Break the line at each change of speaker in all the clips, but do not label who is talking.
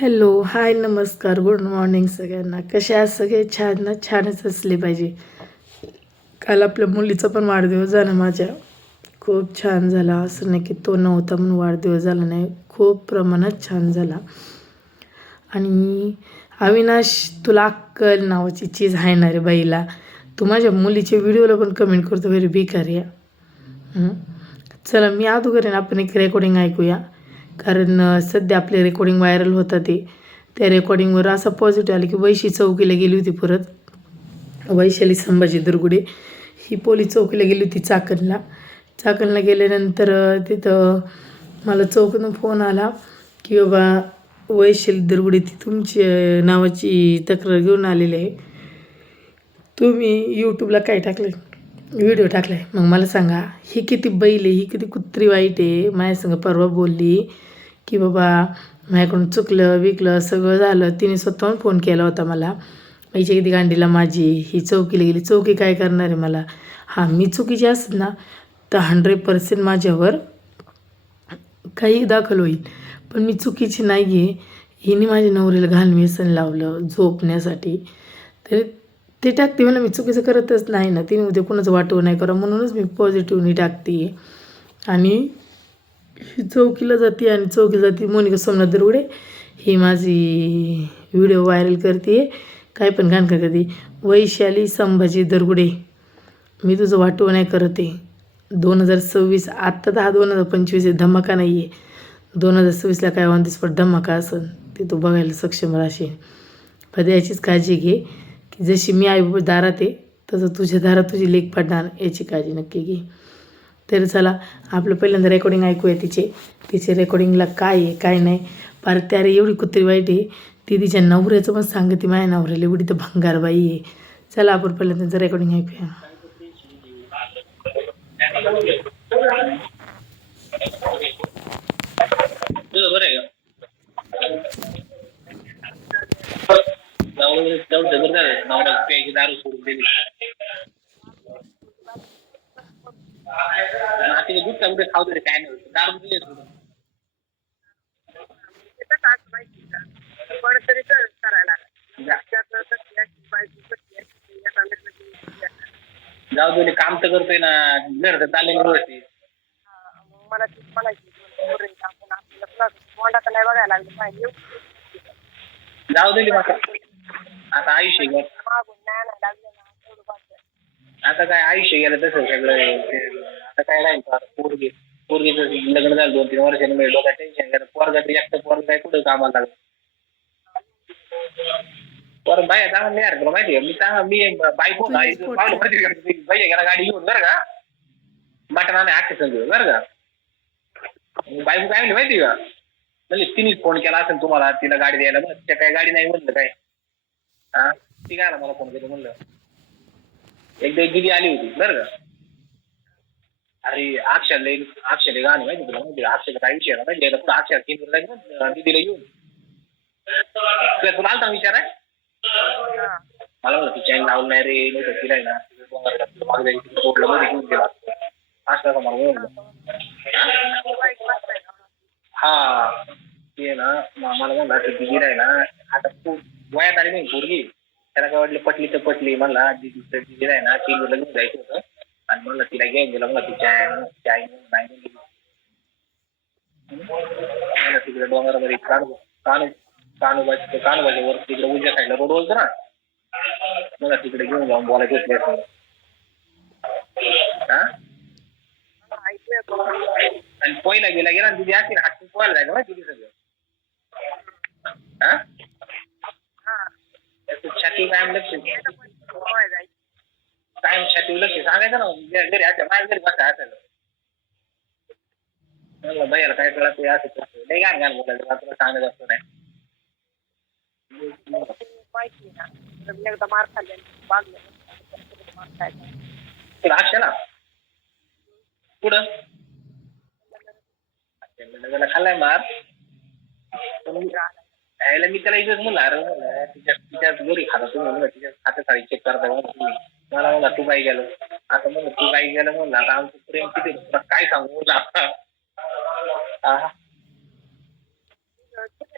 Hello hi नमस्कार good morning सगळ्यांना. कसे आज सगळे? छान ना? छानच असले पाहिजे. काल आपल्या मुलीचा पण वाढदिवस झाला माझ्या. खूप छान झाला. असं नाही की तो नव्हता म्हणून वाढदिवस झाला नाही. खूप प्रमाणात छान झाला. आणि अविनाश तुला अक्कल नावाची चीज आहे ना रे बाईला. तू माझ्या मुलीच्या व्हिडिओला पण कमेंट करतो व्हेरी बेकार या चला मी अगोदर ना आपण एक रेकॉर्डिंग ऐकूया. कारण सध्या आपले रेकॉर्डिंग व्हायरल होतं ते. त्या रेकॉर्डिंगवर असं पॉझिटिव्ह आलं की वैशी चौकीला गेली होती परत. वैशाली संभाजी दुर्गुडे. ही पोलीस चौकीला गेली होती चाकणला. चाकणला गेल्यानंतर तिथं मला चौकनं फोन आला की बाबा वैशाली दुर्गुडे ती तुमची नावाची तक्रार घेऊन आलेली आहे. तुम्ही यूट्यूबला काय टाकलं व्हिडिओ टाकला आहे मग मला सांगा ही किती बैल आहे ही किती कुत्री वाईट आहे माझ्या संग परवा बोलली की बाबा माझ्याकडून चुकलं विकलं सगळं झालं तिने स्वतःहून फोन केला होता मला. हिच्या किती गांडीला माझी ही चौकीला गेली चौकी काय करणार आहे मला? हां मी चुकीची असत ना तर हंड्रेड पर्सेंट माझ्यावर काही दाखल होईल. पण मी चुकीची नाही आहे हिने माझ्या नवऱ्याला घाण लावलं झोपण्यासाठी. तर ते टाकते म्हणा मी चुकीचं करतच नाही ना. तिने उद्या कोणाचं वाटव नाही करा म्हणूनच मी पॉझिटिव्हनी टाकते आणि चौकीला जाते आणि चौकीला जाते मोनिका सोमनाथ दरवडे ही माझी व्हिडिओ व्हायरल करते काय पण घाण करते वैशाली संभाजी दरगुडे मी तुझं वाटव नाही करत. आहे दोन हजार सव्वीस आत्ता तर हा दोन हजार पंचवीस आहे. धमाका नाही आहे दोन हजार सव्वीसला काय ऑन दी स्पॉट धमाका असेल ते तू बघायला सक्षम राहशील. पण याचीच काळजी घे. की जशी मी आई दारात आहे तसं तुझ्या दारात तुझी लेख पडणार याची काळजी नक्की घे. तर चला आपलं पहिल्यांदा रेकॉर्डिंग ऐकूया तिचे. तिचे रेकॉर्डिंगला काय आहे काय नाही. पार त्यारे एवढी कुत्री वाईट आहे. ती तिच्या नवऱ्याचं पण सांगते माझ्या नवऱ्याला एवढी तर भंगारबाई आहे. चला आपण पहिल्यांदा त्यांचं रेकॉर्डिंग ऐकूया
तुझं बरं आहे का जाऊ दे झालं नवरा प्यायची दारू सोडून दिली आता ते गुटखा खाऊ दे काय नाही होत. दारू दिली
करायला
जाऊ दे काम तर करतोय ना घर तर चालेल व्यवस्थित
मग मला ती बघायला लागलं
जाऊ दे आता आता आयुष्य गेलं
मागून नाही आणायला लागलं ना तेवढं बस आहे.
आता काय आयुष्य गेलं तसं सगळं ते आता काय राहील आता पोरगी. पोरगीचं लग्न झालं दोन तीन वर्षांनी डोक्यात टेन्शन गेलं पोरगा तर एकटं पोरगा काय कुठं कामाला लागलं? पर बाय चांगलं नाही यार तुला माहिती आहे मी चांगला मी बायको पाहिलं माहिती का? बाई गेला गाडी घेऊन बरं का? मटण आणि आखे संग बरं का? मग बायको काय म्हणली माहिती आहे का? म्हणजे तिनेच फोन केला असेल तुम्हाला तिला गाडी द्यायला. बस त्या काय गाडी नाही म्हणलं काय? हा? ती काय मला फोन केलं म्हणलं? एकदा एक दिदी आली होती बरं का? अरे अक्षरला अक्षरले गाणे माहिती तुला माहिती अक्षरला काय विषय आहे? ना माहिती आहे? का? अक्षर केंद्र जाईल ना? दिदीला येऊन. तुला तुला आलता विचार आहे मला म्हणलं ती चॅन लावलं नाही रे नाही तर तिला आहे ना मागे जायचं, मध्ये घेऊन गेला. असं का मला म्हणलं हा? ते ना मला म्हणलं ती दिदी आहे ना आता तू वयात आली नाही पोरगी. त्याला काय वाटलं पटली तर पटली. म्हणला दिदी दिदी आहे ना ती घेऊन जायचं होतं. आणि म्हणलं तिला घेऊन गेलं. म्हणलं तिच्या चाय नाही गेली. तिकडे डोंगरामध्ये कानू कानू कानूबाजी कानूबाजी वर तिकडे उजव्या साईडला रोड होतो ना. मला तिकडे घेऊन जाऊन बोलायचं घेतले हा? आणि पहिला गेला गेला आणि तिथे असतील हात पोहायला जायचं ना तिथे सगळं. हा. छाती कायम लक्ष कायम छाती लक्ष सांगायचं ना घरी असं माझ्या घरी बसा म्हणलं भैयाला काय कळत असं करतो नाही गाण गाण बोलायचं तुला सांगत असतो नाही.
ना मार खाल्ले बागलं मार
ना पुढं खाल्लाय मार. पण यायला मी त्याला इथेच म्हणलं अरे हो म्हणलं तिच्या घरी खात होतो म्हणलं तिच्या खात्या साडी चेक करता म्हणलं तुम्ही. मला म्हणला तू काय गेलं. आता म्हणलं तू काय गेलं म्हणलं आता आमचं प्रेम किती काय सांगू म्हणलं आता?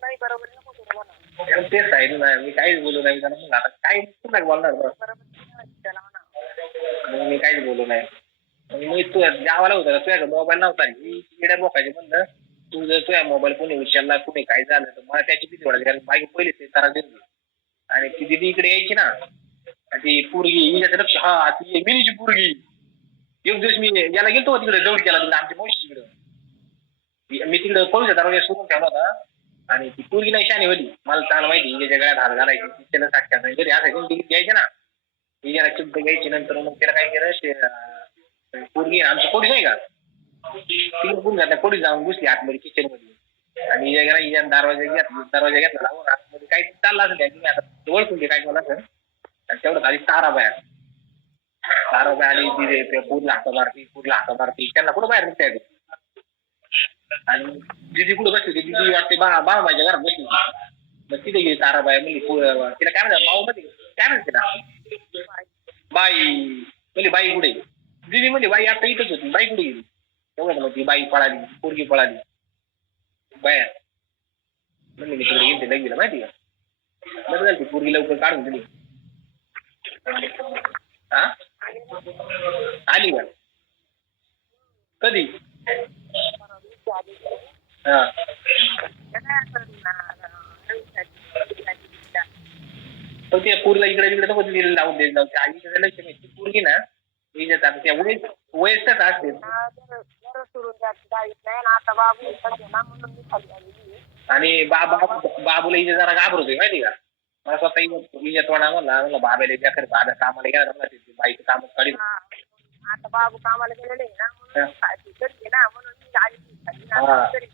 नाही बरोबर नको करू म्हणा
त्याला तेच सांगितलं ना मी काहीच बोलू नाही त्याला म्हणलं आता काय पुन्हा बोलणार
बरोबर नाही म्हणायचं त्याला म्हणा
मग मी काहीच बोलू नाही. मग मी तू गावाला होता तुझ्याकडे मोबाईल नव्हता. मी तिकडे बोकायचे म्हणलं. तू जर तुझ्या मोबाईल कोणी विचारला कुणी काय झालं तर मला त्याची भीती वाटते. कारण मागे पहिले ते तारा देऊन आणि ती दिदी इकडे यायची ना ती पोरगी हिच्या लक्ष हा ती मिनीची पोरगी. एक दिवस मी याला गेलो तिकडे दौड केला तिकडे आमच्या मोशी तिकडे मी तिकडे पळूच्या वगैरे सोडून ठेवला होता आणि ती पोरगी नाही शानी होती. मला चांगलं माहिती हिच्या गळ्यात हात घालायची तिच्याला साक्षात नाही जरी असायची तिकीट द्यायचे ना. हिच्याला चिंता घ्यायची नंतर मग त्याला काय केलं पोरगी आमची पोरी नाही का? तिकडे कोण जात कोणी जाऊन घुसली आतमध्ये किचनमध्ये आणि हिच्या गेला हिच्या दरवाजा घेतला दरवाजा घेतला लावून आतमध्ये काही चाललं असेल त्या तुम्ही आता ओळखून घे काय मला सर आणि तेवढं आधी तारा बाहेर तारा बाहेर आणि दिदे ते पूरला हाता मारती पूरला हाता मारती. त्यांना कुठं बाहेर निघता येते? आणि दिदी कुठं बसली होती दिदी वाटते बा बाबाच्या घरात बसली होती. मग तिथे गेली ताराबाई म्हणली म्हणजे तिला काय म्हणतात माऊ मध्ये काय म्हणते तिला? बाई. म्हणजे बाई कुठे? दिदी म्हणजे बाई आता इथंच होती. बाई कुठे गेली? एवढं मग ती बाई पळाली पोरगी पळाली. बाया. म्हणली मी तिकडे गेलते लग्न माहिती का? बरं झालं ती पोरगी लवकर काढून दिली. हा? आली का? कधी? हा.
त्या
पण ते पूरला इकडे तिकडे नको तिला लावून देत जाऊ त्या आई लक्ष नाही. ती पूर्गी ना हिच्यात आता त्या वयस वयसच असते.
बरं बरं सोडून द्या गाडीत नाही ना आता बाबू इकडे ना म्हणून मी खाली आलेली आहे.
आणि बाबा बाबूला हिच्या जरा घाबरतोय माहिती का? मला स्वतः हिच्या तोंडा म्हणला म्हणलं बाबाला त्या खरं बाबा कामाला गेला म्हणला बाईचं काम
हा, आता बाबू कामाला गेलेले आहे ना म्हणून खाली करते ना म्हणून मी आलेली खाली ना
हा.
तरी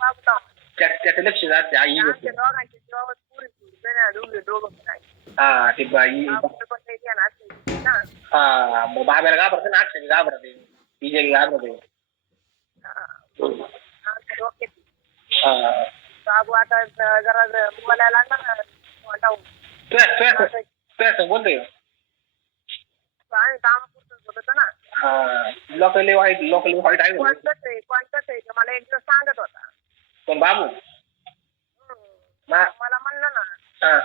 बाबू कामाला
त्या त्याचं लक्ष असते आई
आमच्या दोघांचे जेव्हा पुरी पुरी ना दोघे दोघं पण आहे.
हा ते बाई
बाबूचं पण काही ध्यान असेल ना.
हा मग बाब्याला घाबरते ना अक्षय घाबरते. हिच्या घाबरते.
हा. आमच्या बाबू आता जरा बोलायला लागला ना वाटावून.
बोलतोय
आम्ही बोलत ना
लोकल वाईट लोकल वाईट आहे का?
आहे कोणतंच आहे मला एक दिवस सांगत होता
पण बाबू मा
मला म्हणलं ना
हा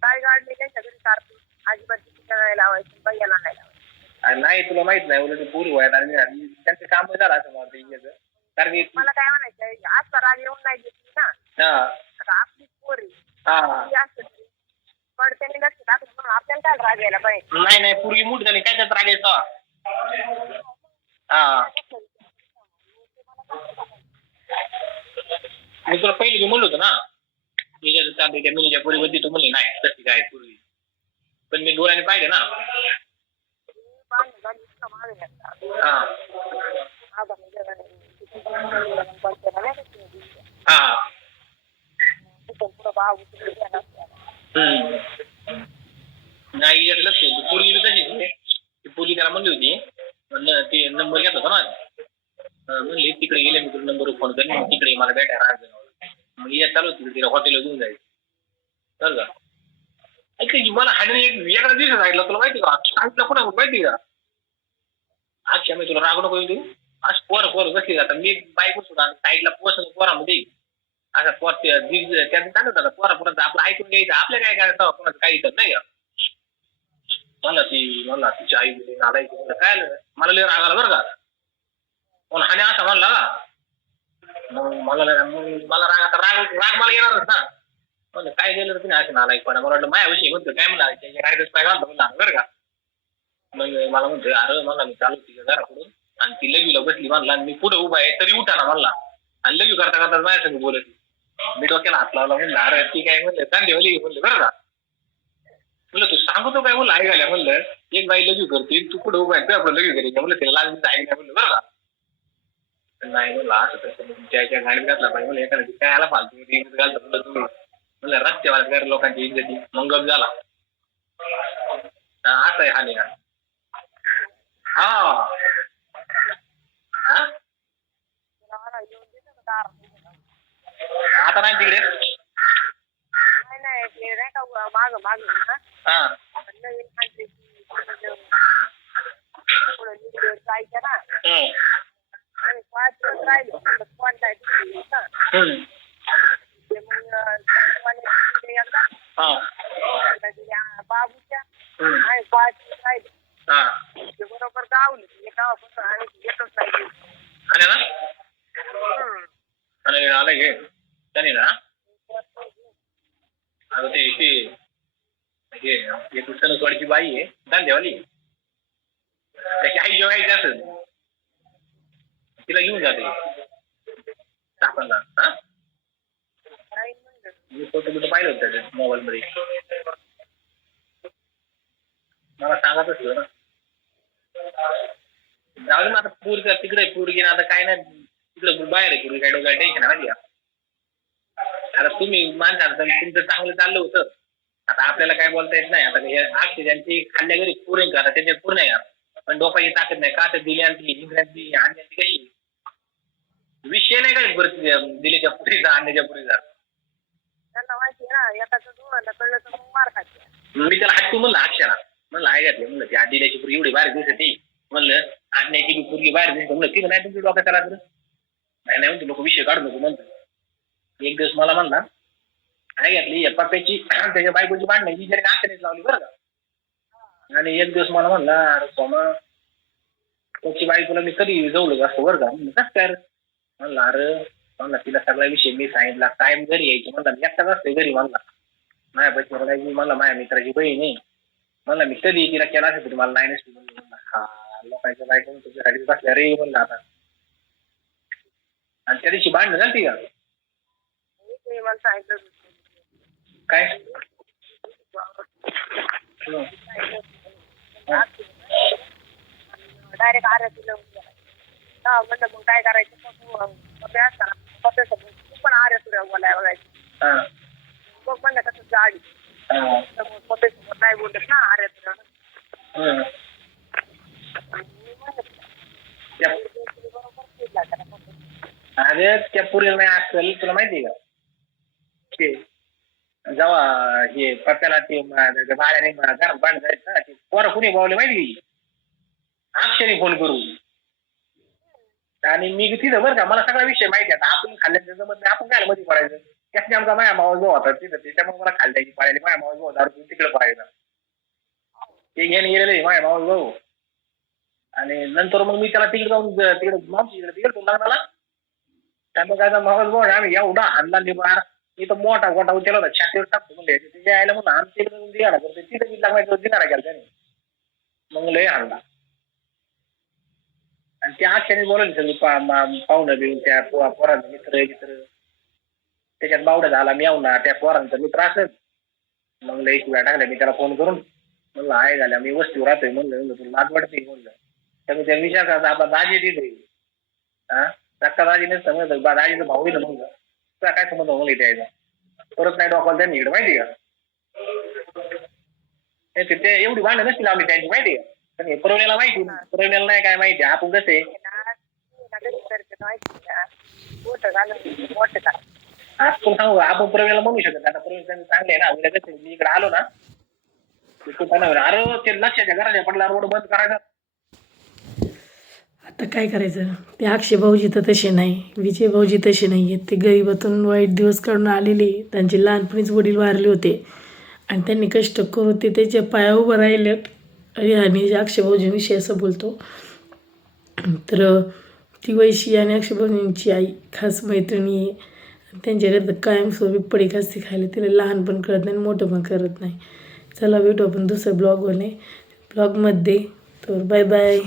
काय गाडली त्यांच्या घरी कारपूर अजिबात नाही लावायची भैयाला नाही लावायची
आणि नाही तुला माहीत नाही उलट पूर्वी वयात आणि त्यांचं काम झालं असं मला कारण
मला काय म्हणायचं आज राग येऊन नाही घेतली ना. आता आपली पोरी
हा.
पण त्यांनी लक्ष टाकलं म्हणून आपल्याला काय राग यायला पाहिजे?
नाही नाही पूर्वी मोठी झाली काय त्यात रागायचं हा. मी तुला पहिले मी म्हणलो होतो ना निजाचं चालू त्या मिनीच्या पोरी मध्ये तू म्हणली नाही तशी काय पूर्वी पण मी डोळ्याने पाहिले ना. हा.
नाही
हा. नाही लक्ष आहे. पोरगी बी तशीच त्याला म्हणली होती. ते नंबर घेत होता ना. म्हणली तिकडे गेले मी तुला नंबर फोन करेन. तिकडे मला भेटायला आज मग चालू होती. तिला हॉटेलला घेऊन जायचं. बरं का? ऐक मला हाडे एक वेगळा दिवस तुला माहिती का? सांगितलं कोणा माहिती का? अच्छा मी तुला रागू नको येऊ देऊ आज पोर पोर बसली आता मी बाईक सुद्धा साईडला पोस पोरामध्ये असं पोर ते- दीड- त्यांचं चालत होता पोरा पोराचं आपलं ऐकून घ्यायचं आपल्या काय करायचं कोणाचं काही तर नाही का मला ती मला तिची आई गेली नालायची म्हणलं काय मला लय राग आला बरं का पण हाने असा म्हणला मग मला मग मला राग आता राग राग मला येणारच ना म्हणलं काय गेलं तुम्ही असं नालायकपणा मला वाटलं माझ्याविषयी म्हणतो काय म्हणला त्याच्या काय पाय घालतो म्हणला बरं का मग मला म्हणतोय अरे मला मी चालू तिच्या घराकडून आणि ती लगीला बसली म्हणला आणि मी पुढे उभा आहे तरी उठा ना म्हणला. आणि लगी करता करता माझ्यासंग बोलत मी डोक्याला हात लावला म्हणलं अरे ती काय म्हणलं कांदेवाली म्हणलं बरं का? म्हणलं तू सांगतो काय? म्हणलं ऐकायला म्हणलं एक बाई लगी करते तू कुठं उभा आहे तू आपण लगी करायचं म्हणलं तिला लाज बीज नाही म्हणलं बरं का? नाही म्हणलं असं तसं मग गाडीत घातला पाहिजे म्हणलं एखाद्या काय आला फालतू मध्ये इज्जत घालतो म्हणलं तुम्ही म्हणलं रस्त्यावर घर लोकांची इज्जती मग गप झाला. असं आहे हा हा
तिला मला येऊन दिलं ना दारात.
आता नाही तिकडे?
नाही नाही ते नाही का माग माग ना?
हा.
नवीन ती पुढं निघलं जायचं ना.
हम्म.
आणि पाच दिवस राहिलो.
हा.
ते आ- बाबूच्या.
हम्म.
आणि राहिली.
हा.
ते बरोबर गावली गावापासून आणि येतच नाही
आणि ना
हम्म.
आलं घे त्याने ना आता ते इथे हे एक सणसवाडीची बाई आहे दांदेवाली त्याची आई जेवायची असेल तिला घेऊन जाते सापांना हा मी फोटो बिटो पाहिलं होतं त्याच्या मोबाईल मध्ये मला सांगत असलं ना जाऊ दे आता पूर तिकडे पूर गेला आता काय नाही तिकडे बाहेर आहे काय डोक्याला टेन्शन आहे का? आता तुम्ही माणसाला तर तुमचं चांगलं चाललं होतं. आता आपल्याला काय बोलता येत नाही. आता हे ज्यांची खाल्ल्या घरी पूर का आता त्याच्यात पूर्ण आहे. यार. पण डोक्याची ताकद नाही. का तर दिली आणली जिंकण्याची आणण्याची कशी विषय नाही काय बरं दिलेच्या पुरीचा आणण्याच्या पुरीचा?
त्यांना माहिती ना एकाचं दोघांना कळलं तर मग मार खाते.
मी त्याला हट्टू म्हणलं अक्षरा. म्हणलं आई घातली म्हणलं ती आदिल्याची पुरी एवढी बाहेर दिसत ती. म्हणलं आणण्याची पुरगी बाहेर दिसत. म्हणलं तिथं नाही तुमच्या डोक्यात तर? नाही नाही म्हणतो लोक विषय काढू नको म्हणतो. एक दिवस मला म्हणला काय घातली? या पप्प्याची त्याच्या बायकोची भांडणं ही जरी नात्यानेच लावली बरं का. आणि एक दिवस मला म्हणला अरे सोमा त्याची बायकोला मी कधी जवळ असतो बरं का? म्हणलं कस काय म्हणला अरे म्हणला तिला सगळा विषय मी सांगितला कायम घरी यायची. म्हणला मी एकटाच असते घरी म्हणला. माझ्या बहिणी मला माझ्या मित्राची बहीण आहे. म्हणलं मी कधी तिला केला असेल तरी मला नाही नसते. म्हणलं, हा लोकांच्या बायको तुझ्यासाठी बसल्या रे म्हणलं आता. आणि त्या दिवशी भांडणं झाली
ते मला सांगितलं
काय.
डायरेक्ट आरतीला हा म्हणलं मग काय करायचं? पण बोलाय बघायचं. मग म्हणलं कसं जाडी. समोर पप्पेसमोर नाही बोलत ना
त्या-
बरोबर केला त्याला पप्पे.
अरे त्या पुरीला नाही असेल तुला माहिती आहे का? ते जेव्हा हे पत्याला ते भाड्याने घरात भांडण जायचं ना ते पोरं कुणी बोलले माहिती का? अक्षरी फोन करू आणि मी तिथं बरं का मला सगळा विषय माहिती आहे. आता आपण खाल्ल्याचं जमत नाही आपण काय मध्ये पडायचं? त्याच्याने आमचा माया मावा जो होता तिथं त्याच्यामुळे मला खाल्ल्याची पाळायला माया मावा जो होता तिकडे पडायचा ते घेऊन गेलेलं आहे माया मावा जो आणि नंतर मग मी त्याला तिकडे जाऊन तिकडे मावशी तिकडे तिकडे तो लग्नाला. त्यामुळे काय मावस बघ आम्ही एवढा हाणला निभार तर मोठा गोटा उचलला होता छातीवर टाकतो म्हणजे तिथे यायला म्हणून आमच्या इकडे दिगाडा करतो तिथे मी लागवायचं दिगाडा केला त्याने. मग लय हाणला आणि त्या आख्याने बोलवली सगळी पा पाहुणं बिऊन त्या पोरांचा मित्र मित्र. त्याच्यात बावडा झाला मेवना त्या पोरांचा मित्र असेल. मग लय वेळा टाकल्या मी त्याला फोन करून म्हणलं आहे झाल्या मी वस्तीवर राहतोय म्हणलं म्हणलं तुला लाज वाटते? म्हणलं. तर मी त्या विचार करता आपला दाजी तिथे हा सक्का दाजी नसतं बा दाजीचं भाऊ आहे मग तुला काय समज मग इथे यायचा? परत नाही डोकाला त्यांनी इकडे माहिती का? नाही ते- एवढी भांडण नसतील आम्ही त्यांची माहिती का? पण हे पुरवण्याला माहिती परवण्याला नाही काय माहिती आपण कसे
माहिती
आपण सांगू? आपण पुरवण्याला म्हणू शकत आता पुरवणे चांगले आहे ना उद्या कसं मी इकडे आलो ना. अरे ते लक्षाच्या घराच्या पडला रोड बंद करायचा.
आता काय करायचं? ते अक्षय भाऊजी तर तसे नाही. विजय भाऊजी तसे नाही आहेत. ते गरिबातून वाईट दिवस काढून आलेले त्यांचे लहानपणीच वडील वारले होते. आणि त्यांनी कष्ट करून ते त्याच्या पाया उभं राहिलेत. आणि आम्ही अक्षय भाऊजींविषयी असं बोलतो. तर ती वैशी आणि अक्षय भाऊजींची आई खास मैत्रिणी आहे. त्यांच्याकडे तर कायमस्वरूपी पडी खास्ती खायला तिला लहान पण कळत नाही आणि मोठं पण करत नाही. चला भेटू आपण दुसऱ्या नाही ब्लॉगमध्ये तर बाय बाय